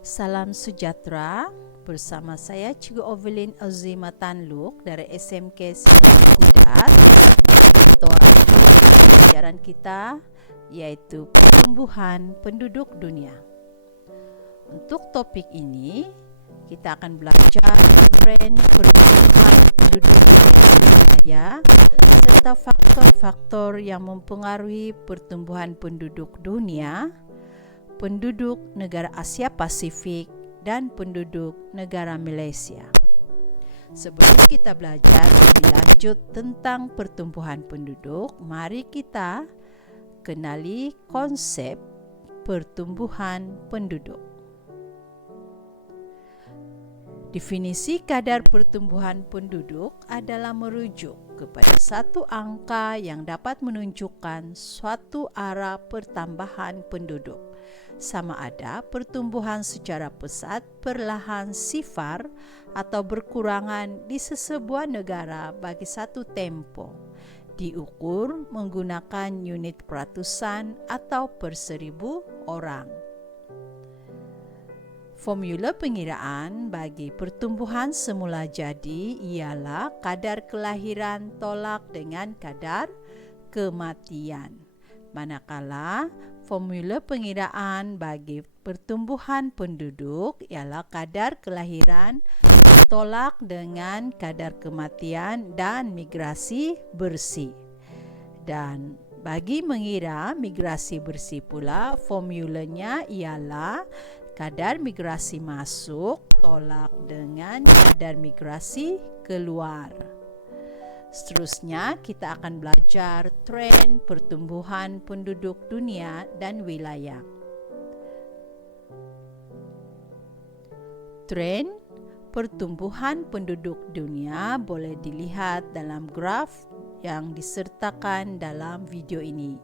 Salam sejahtera, bersama saya Cikgu Ovelin Azima Tanluk dari SMK Sekolah Kudat. Pelajaran kita yaitu pertumbuhan penduduk dunia. Untuk topik ini, kita akan belajar tren pertumbuhan penduduk dunia serta faktor-faktor yang mempengaruhi pertumbuhan penduduk dunia, penduduk negara Asia Pasifik dan penduduk negara Malaysia. Sebelum kita belajar lebih lanjut tentang pertumbuhan penduduk, mari kita kenali konsep pertumbuhan penduduk. Definisi kadar pertumbuhan penduduk adalah merujuk kepada satu angka yang dapat menunjukkan suatu arah pertambahan penduduk, sama ada pertumbuhan secara pesat, perlahan, sifar atau berkurangan di sesebuah negara bagi satu tempoh, diukur menggunakan unit peratusan atau per 1000 orang. Formula pengiraan bagi pertumbuhan semula jadi ialah kadar kelahiran tolak dengan kadar kematian. Manakala formula pengiraan bagi pertumbuhan penduduk ialah kadar kelahiran tolak dengan kadar kematian dan migrasi bersih. Dan bagi mengira migrasi bersih pula, formulanya ialah kadar migrasi masuk tolak dengan kadar migrasi keluar. Seterusnya, kita akan belajar tren pertumbuhan penduduk dunia dan wilayah. Tren pertumbuhan penduduk dunia boleh dilihat dalam graf yang disertakan dalam video ini.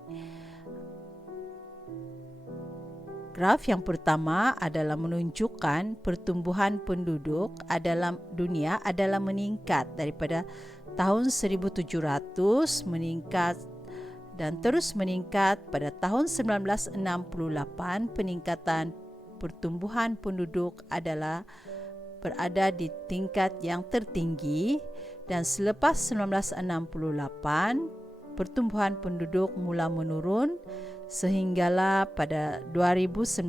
Graf yang pertama adalah menunjukkan pertumbuhan penduduk dalam dunia adalah meningkat daripada tahun 1700 meningkat dan terus meningkat pada tahun 1968. Peningkatan pertumbuhan penduduk adalah berada di tingkat yang tertinggi, dan selepas 1968 pertumbuhan penduduk mula menurun sehinggalah pada 2019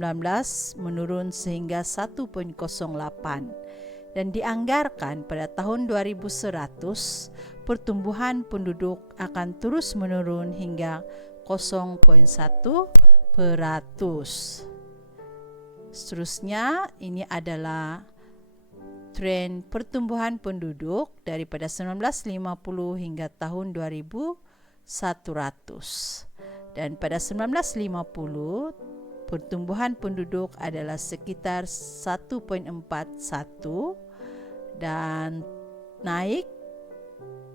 menurun sehingga 1.08, dan dianggarkan pada tahun 2100 pertumbuhan penduduk akan terus menurun hingga 0.1%. Seterusnya, ini adalah tren pertumbuhan penduduk daripada 1950 hingga tahun 2100. Dan pada 1950 pertumbuhan penduduk adalah sekitar 1.41 dan naik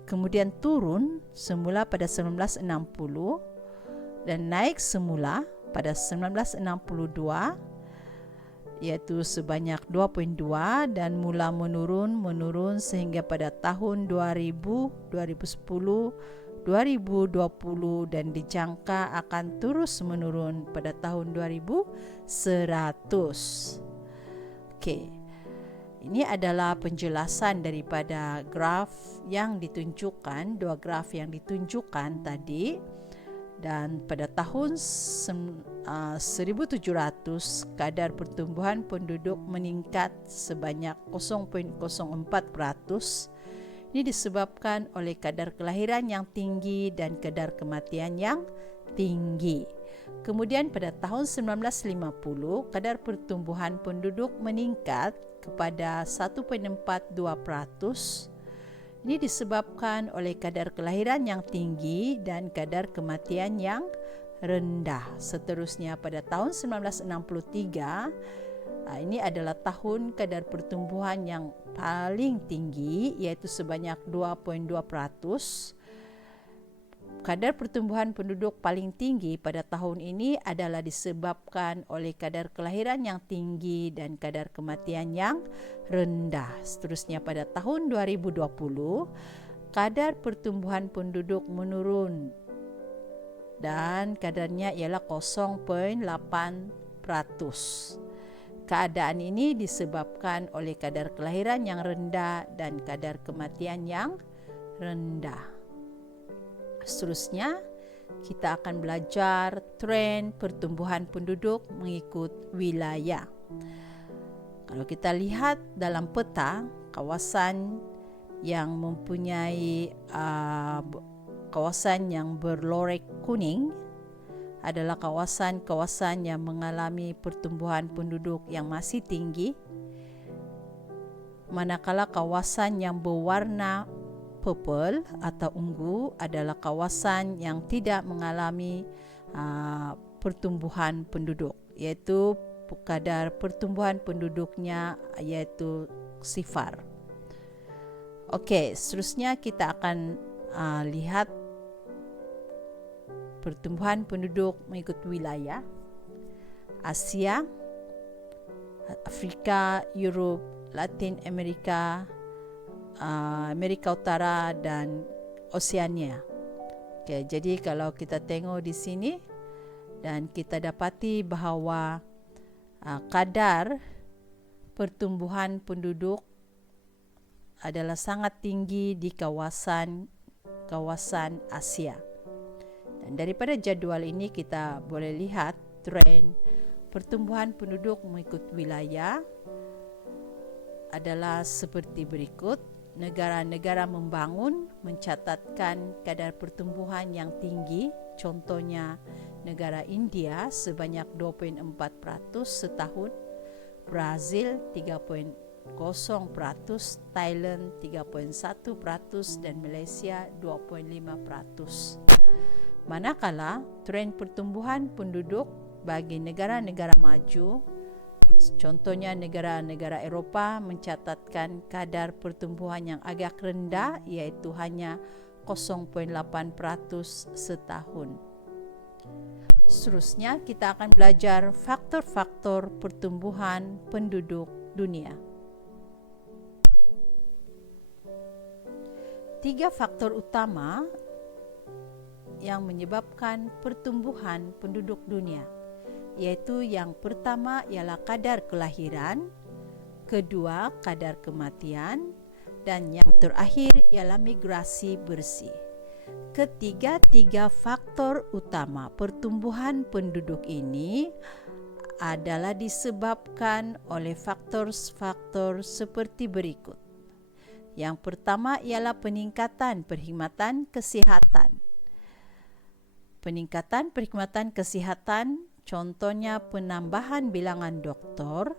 kemudian turun semula pada 1960 dan naik semula pada 1962 iaitu sebanyak 2.2 dan mula menurun sehingga pada tahun 2000, 2010, 2020 dan dijangka akan terus menurun pada tahun 2100. Okey. Ini adalah penjelasan daripada graf yang ditunjukkan, dua graf yang ditunjukkan tadi. Dan pada tahun 1700 kadar pertumbuhan penduduk meningkat sebanyak 0.04%. Ini disebabkan oleh kadar kelahiran yang tinggi dan kadar kematian yang tinggi. Kemudian pada tahun 1950 kadar pertumbuhan penduduk meningkat kepada 1.42%. Ini disebabkan oleh kadar kelahiran yang tinggi dan kadar kematian yang rendah. Seterusnya pada tahun 1963, ini adalah tahun kadar pertumbuhan yang paling tinggi iaitu sebanyak 2.2%. Kadar pertumbuhan penduduk paling tinggi pada tahun ini adalah disebabkan oleh kadar kelahiran yang tinggi dan kadar kematian yang rendah. Seterusnya pada tahun 2020, kadar pertumbuhan penduduk menurun dan kadarnya ialah 0.8%. Keadaan ini disebabkan oleh kadar kelahiran yang rendah dan kadar kematian yang rendah. Seterusnya, kita akan belajar tren pertumbuhan penduduk mengikut wilayah. Kalau kita lihat dalam peta, kawasan yang mempunyai kawasan yang berlorek kuning adalah kawasan-kawasan yang mengalami pertumbuhan penduduk yang masih tinggi, manakala kawasan yang berwarna purple atau ungu adalah kawasan yang tidak mengalami pertumbuhan penduduk, iaitu kadar pertumbuhan penduduknya iaitu sifar. Okey, seterusnya kita akan lihat pertumbuhan penduduk mengikut wilayah. Asia, Afrika, Europe, Latin Amerika, Amerika Utara dan Oceania. Okay, jadi kalau kita tengok di sini dan kita dapati bahawa kadar pertumbuhan penduduk adalah sangat tinggi di kawasan Asia. Dan daripada jadual ini kita boleh lihat tren pertumbuhan penduduk mengikut wilayah adalah seperti berikut. Negara-negara membangun mencatatkan kadar pertumbuhan yang tinggi, contohnya negara India sebanyak 2.4% setahun, Brazil 3.0%, Thailand 3.1% dan Malaysia 2.5%. Manakala tren pertumbuhan penduduk bagi negara-negara maju, contohnya negara-negara Eropah, mencatatkan kadar pertumbuhan yang agak rendah, iaitu hanya 0.8% setahun. Seterusnya kita akan belajar faktor-faktor pertumbuhan penduduk dunia. 3 faktor utama yang menyebabkan pertumbuhan penduduk dunia, iaitu yang pertama ialah kadar kelahiran, kedua kadar kematian, dan yang terakhir ialah migrasi bersih. Ketiga-tiga faktor utama pertumbuhan penduduk ini adalah disebabkan oleh faktor-faktor seperti berikut. Yang pertama ialah peningkatan perkhidmatan kesihatan. Peningkatan perkhidmatan kesihatan contohnya penambahan bilangan doktor,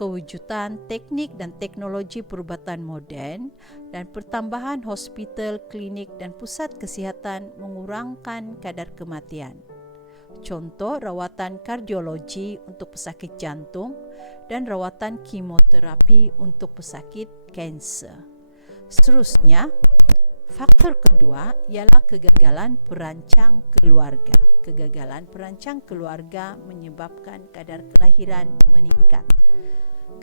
kewujudan teknik dan teknologi perubatan moden, dan pertambahan hospital, klinik dan pusat kesihatan mengurangkan kadar kematian. Contoh rawatan kardiologi untuk pesakit jantung dan rawatan kemoterapi untuk pesakit kanser. Seterusnya, faktor kedua ialah kegagalan perancang keluarga. Kegagalan perancang keluarga menyebabkan kadar kelahiran meningkat.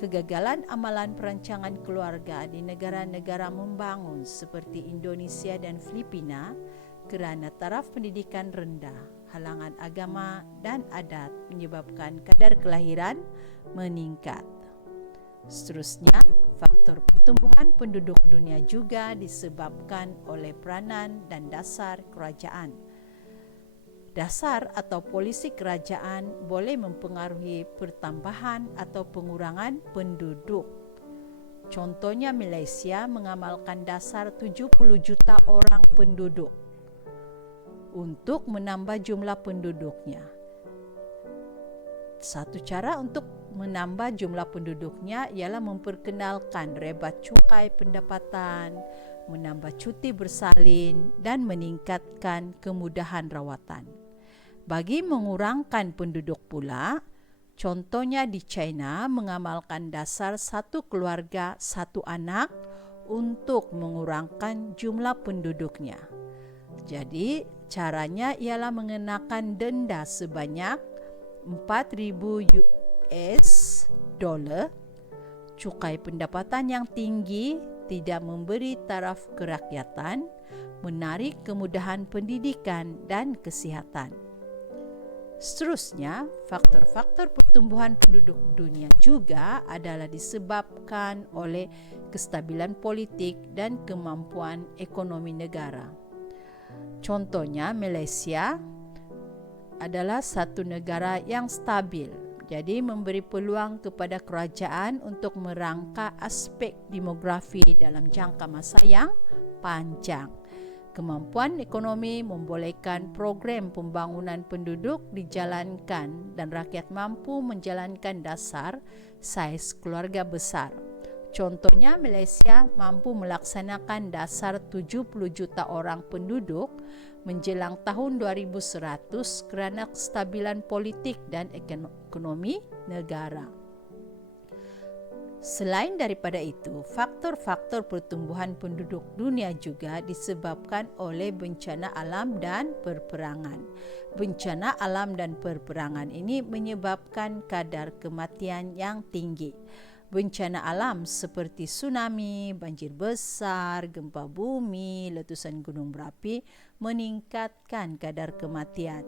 Kegagalan amalan perancangan keluarga di negara-negara membangun seperti Indonesia dan Filipina kerana taraf pendidikan rendah, halangan agama dan adat menyebabkan kadar kelahiran meningkat. Seterusnya, faktor pertumbuhan penduduk dunia juga disebabkan oleh peranan dan dasar kerajaan. Dasar atau polisi kerajaan boleh mempengaruhi pertambahan atau pengurangan penduduk. Contohnya Malaysia mengamalkan dasar 70 juta orang penduduk untuk menambah jumlah penduduknya. Satu cara untuk menambah jumlah penduduknya ialah memperkenalkan rebat cukai pendapatan, menambah cuti bersalin dan meningkatkan kemudahan rawatan. Bagi mengurangkan penduduk pula, contohnya di China mengamalkan dasar satu keluarga satu anak untuk mengurangkan jumlah penduduknya. Jadi caranya ialah mengenakan denda sebanyak 4,000 US dollar, cukai pendapatan yang tinggi, tidak memberi taraf kerakyatan, menarik kemudahan pendidikan dan kesihatan. Seterusnya, faktor-faktor pertumbuhan penduduk dunia juga adalah disebabkan oleh kestabilan politik dan kemampuan ekonomi negara. Contohnya, Malaysia adalah satu negara yang stabil, jadi memberi peluang kepada kerajaan untuk merangka aspek demografi dalam jangka masa yang panjang. Kemampuan ekonomi membolehkan program pembangunan penduduk dijalankan dan rakyat mampu menjalankan dasar saiz keluarga besar. Contohnya, Malaysia mampu melaksanakan dasar 70 juta orang penduduk menjelang tahun 2100 kerana kestabilan politik dan ekonomi negara. Selain daripada itu, faktor-faktor pertumbuhan penduduk dunia juga disebabkan oleh bencana alam dan perperangan. Bencana alam dan perperangan ini menyebabkan kadar kematian yang tinggi. Bencana alam seperti tsunami, banjir besar, gempa bumi, letusan gunung berapi meningkatkan kadar kematian.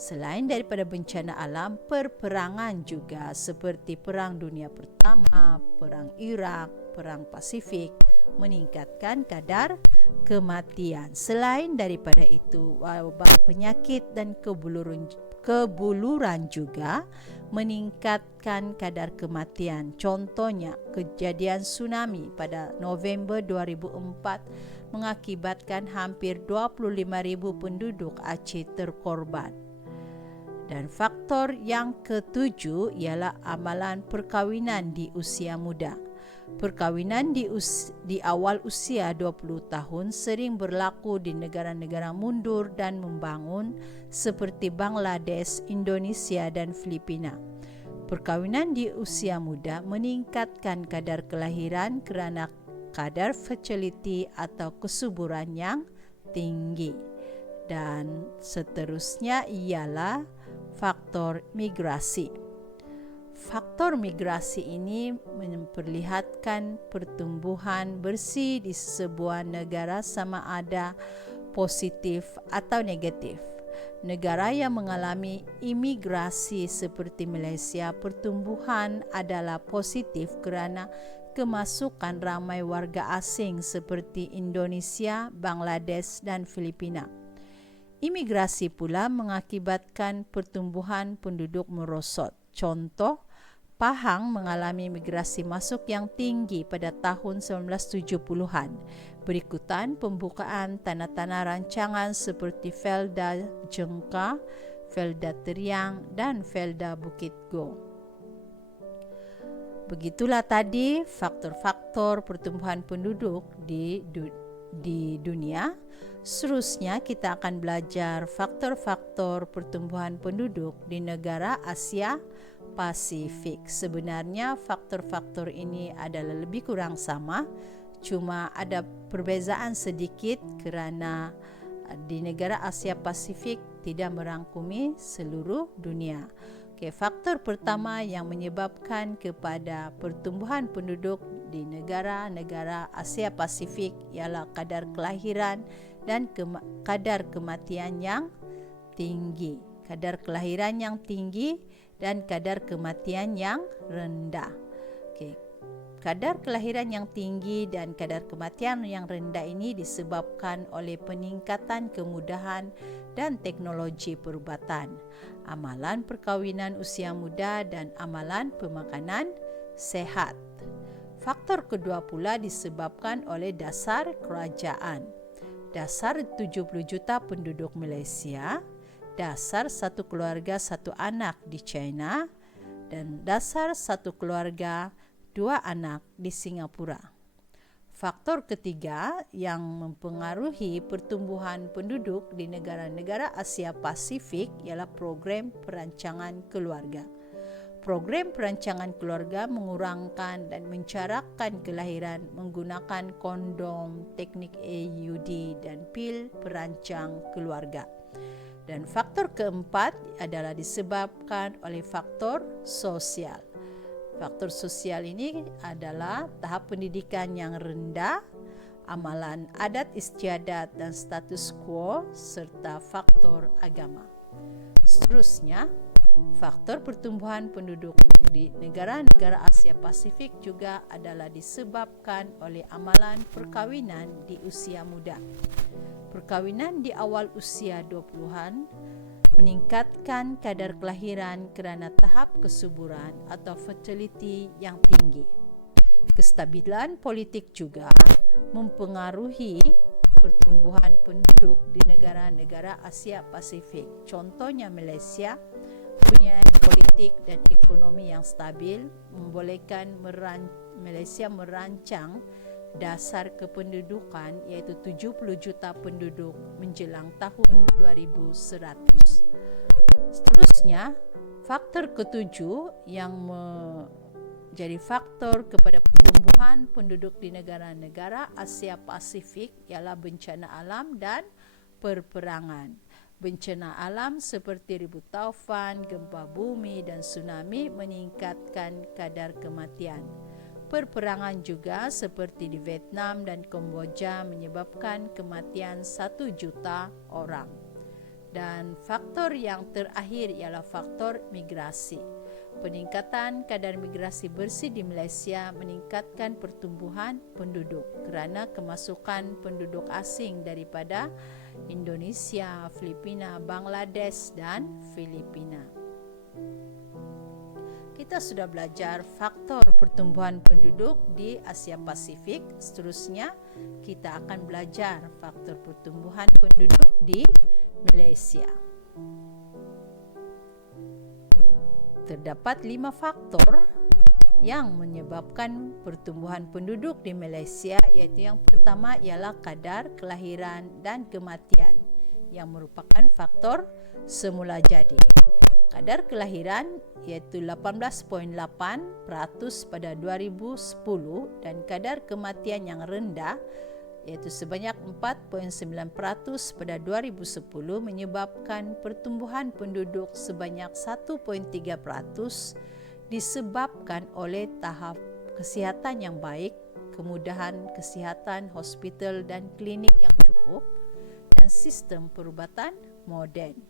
Selain daripada bencana alam, perperangan juga seperti Perang Dunia Pertama, Perang Iraq, Perang Pasifik meningkatkan kadar kematian. Selain daripada itu, wabak penyakit dan kebuluran juga meningkatkan kadar kematian. Contohnya, kejadian tsunami pada November 2004 mengakibatkan hampir 25,000 penduduk Aceh terkorban. Dan faktor yang ketujuh ialah amalan perkahwinan di usia muda. Perkahwinan di awal usia 20 tahun sering berlaku di negara-negara mundur dan membangun seperti Bangladesh, Indonesia dan Filipina. Perkahwinan di usia muda meningkatkan kadar kelahiran kerana kadar fertility atau kesuburan yang tinggi. Dan seterusnya ialah faktor migrasi. Faktor migrasi ini memperlihatkan pertumbuhan bersih di sebuah negara sama ada positif atau negatif. Negara yang mengalami imigrasi seperti Malaysia, pertumbuhan adalah positif kerana kemasukan ramai warga asing seperti Indonesia, Bangladesh dan Filipina. Imigrasi pula mengakibatkan pertumbuhan penduduk merosot. Contoh, Pahang mengalami migrasi masuk yang tinggi pada tahun 1970-an. Berikutan pembukaan tanah-tanah rancangan seperti Felda Jengka, Felda Teriang dan Felda Bukit Go. Begitulah tadi faktor-faktor pertumbuhan penduduk di dunia. Seterusnya kita akan belajar faktor-faktor pertumbuhan penduduk di negara Asia Pasifik. Sebenarnya faktor-faktor ini adalah lebih kurang sama, cuma ada perbezaan sedikit kerana di negara Asia Pasifik tidak merangkumi seluruh dunia. Faktor pertama yang menyebabkan kepada pertumbuhan penduduk di negara-negara Asia Pasifik ialah kadar kelahiran dan kadar kematian yang tinggi. Kadar kelahiran yang tinggi dan kadar kematian yang rendah. Kadar kelahiran yang tinggi dan kadar kematian yang rendah ini disebabkan oleh peningkatan kemudahan dan teknologi perubatan, amalan perkahwinan usia muda dan amalan pemakanan sehat. Faktor kedua pula disebabkan oleh dasar kerajaan. Dasar 70 juta penduduk Malaysia, dasar satu keluarga satu anak di China, dan dasar satu keluarga 2 anak di Singapura. Faktor ketiga yang mempengaruhi pertumbuhan penduduk di negara-negara Asia Pasifik ialah program perancangan keluarga. Program perancangan keluarga mengurangkan dan mencarakkan kelahiran menggunakan kondom, teknik AUD dan pil perancang keluarga. Dan faktor keempat adalah disebabkan oleh faktor sosial. Faktor sosial ini adalah tahap pendidikan yang rendah, amalan adat istiadat dan status quo serta faktor agama. Seterusnya, faktor pertumbuhan penduduk di negara-negara Asia Pasifik juga adalah disebabkan oleh amalan perkawinan di usia muda. Perkawinan di awal usia 20-an meningkatkan kadar kelahiran kerana tahap kesuburan atau fertility yang tinggi. Kestabilan politik juga mempengaruhi pertumbuhan penduduk di negara-negara Asia Pasifik. Contohnya Malaysia punya politik dan ekonomi yang stabil membolehkan Malaysia merancang dasar kependudukan iaitu 70 juta penduduk menjelang tahun 2100. Seterusnya, faktor ketujuh yang menjadi faktor kepada pertumbuhan penduduk di negara-negara Asia Pasifik ialah bencana alam dan perperangan. Bencana alam seperti ribut taufan, gempa bumi dan tsunami meningkatkan kadar kematian. Perperangan juga seperti di Vietnam dan Kamboja menyebabkan kematian 1 juta orang. Dan faktor yang terakhir ialah faktor migrasi. Peningkatan kadar migrasi bersih di Malaysia meningkatkan pertumbuhan penduduk kerana kemasukan penduduk asing daripada Indonesia, Filipina, Bangladesh dan Filipina. Kita sudah belajar faktor pertumbuhan penduduk di Asia Pasifik. Seterusnya, kita akan belajar faktor pertumbuhan penduduk di Malaysia. Terdapat 5 faktor yang menyebabkan pertumbuhan penduduk di Malaysia, iaitu yang pertama ialah kadar kelahiran dan kematian yang merupakan faktor semula jadi. Kadar kelahiran iaitu 18.8% pada 2010 dan kadar kematian yang rendah iaitu sebanyak 4.9% pada 2010 menyebabkan pertumbuhan penduduk sebanyak 1.3% disebabkan oleh tahap kesihatan yang baik, kemudahan kesihatan hospital dan klinik yang cukup, dan sistem perubatan moden.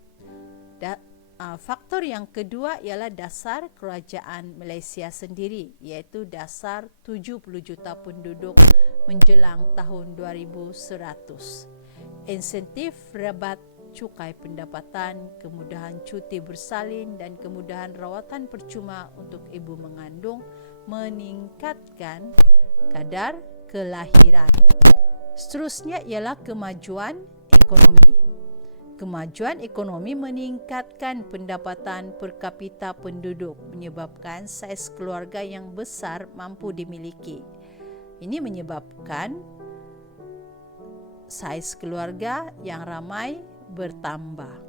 Faktor yang kedua ialah dasar kerajaan Malaysia sendiri, iaitu dasar 70 juta penduduk menjelang tahun 2100. Insentif rebat cukai pendapatan, kemudahan cuti bersalin dan kemudahan rawatan percuma untuk ibu mengandung meningkatkan kadar kelahiran. Seterusnya ialah kemajuan ekonomi. Kemajuan ekonomi meningkatkan pendapatan per kapita penduduk, menyebabkan saiz keluarga yang besar mampu dimiliki. Ini menyebabkan saiz keluarga yang ramai bertambah.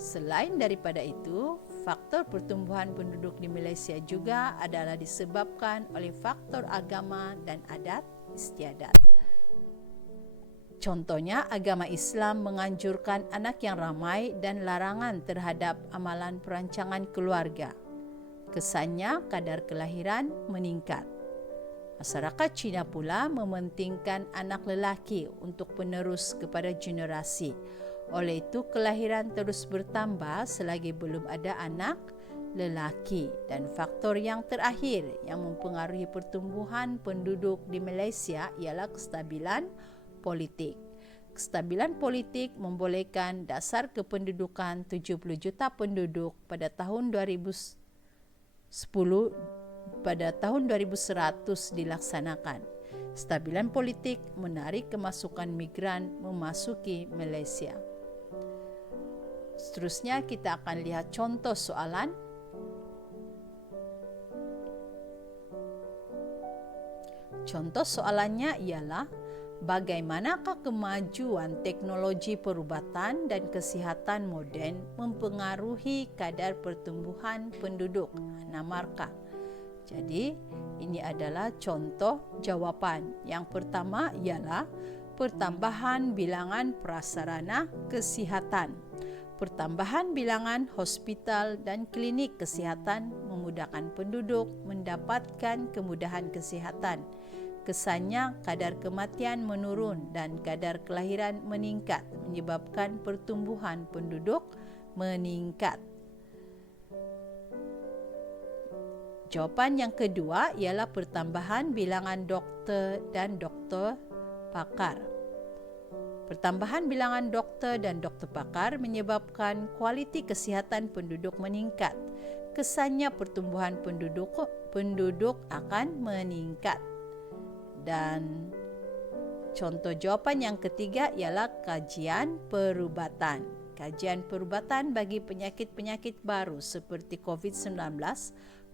Selain daripada itu, faktor pertumbuhan penduduk di Malaysia juga adalah disebabkan oleh faktor agama dan adat istiadat. Contohnya, agama Islam menganjurkan anak yang ramai dan larangan terhadap amalan perancangan keluarga. Kesannya, kadar kelahiran meningkat. Masyarakat Cina pula mementingkan anak lelaki untuk penerus kepada generasi. Oleh itu, kelahiran terus bertambah selagi belum ada anak lelaki. Dan faktor yang terakhir yang mempengaruhi pertumbuhan penduduk di Malaysia ialah kestabilan politik. Kestabilan politik membolehkan dasar kependudukan 70 juta penduduk pada tahun 2010 pada tahun 2100 dilaksanakan. Kestabilan politik menarik kemasukan migran memasuki Malaysia. Seterusnya kita akan lihat contoh soalan. Contoh soalannya ialah, bagaimanakah kemajuan teknologi perubatan dan kesihatan moden mempengaruhi kadar pertumbuhan penduduk? Markah. Jadi, ini adalah contoh jawapan. Yang pertama ialah pertambahan bilangan prasarana kesihatan. Pertambahan bilangan hospital dan klinik kesihatan memudahkan memudahkan penduduk mendapatkan kemudahan kesihatan. Kesannya kadar kematian menurun dan kadar kelahiran meningkat, menyebabkan pertumbuhan penduduk meningkat. Jawapan yang kedua ialah pertambahan bilangan doktor dan doktor pakar. Pertambahan bilangan doktor dan doktor pakar menyebabkan kualiti kesihatan penduduk meningkat. Kesannya pertumbuhan penduduk akan meningkat. Dan contoh jawapan yang ketiga ialah kajian perubatan. Kajian perubatan bagi penyakit-penyakit baru seperti COVID-19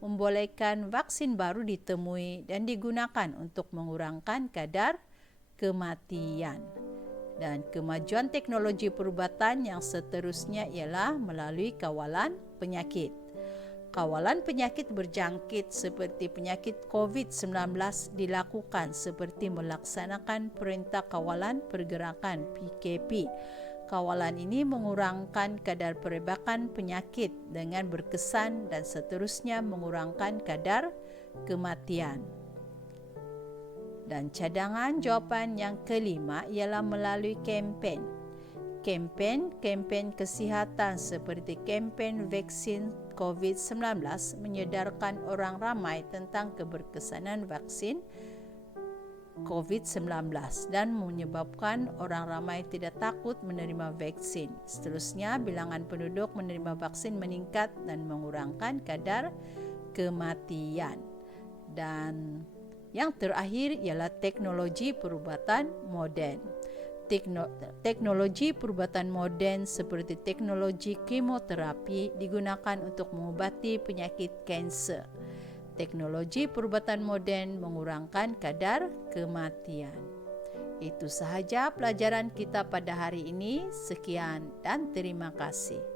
membolehkan vaksin baru ditemui dan digunakan untuk mengurangkan kadar kematian. Dan kemajuan teknologi perubatan yang seterusnya ialah melalui kawalan penyakit. Kawalan penyakit berjangkit seperti penyakit COVID-19 dilakukan seperti melaksanakan Perintah Kawalan Pergerakan PKP. Kawalan ini mengurangkan kadar perebakan penyakit dengan berkesan dan seterusnya mengurangkan kadar kematian. Dan cadangan jawapan yang kelima ialah melalui kempen. Kempen kesihatan seperti kempen vaksin COVID-19 menyedarkan orang ramai tentang keberkesanan vaksin COVID-19 dan menyebabkan orang ramai tidak takut menerima vaksin. Seterusnya, bilangan penduduk menerima vaksin meningkat dan mengurangkan kadar kematian. Dan yang terakhir ialah teknologi perubatan moden. Teknologi perubatan moden seperti teknologi kemoterapi digunakan untuk mengobati penyakit kanser. Teknologi perubatan moden mengurangkan kadar kematian. Itu sahaja pelajaran kita pada hari ini. Sekian dan terima kasih.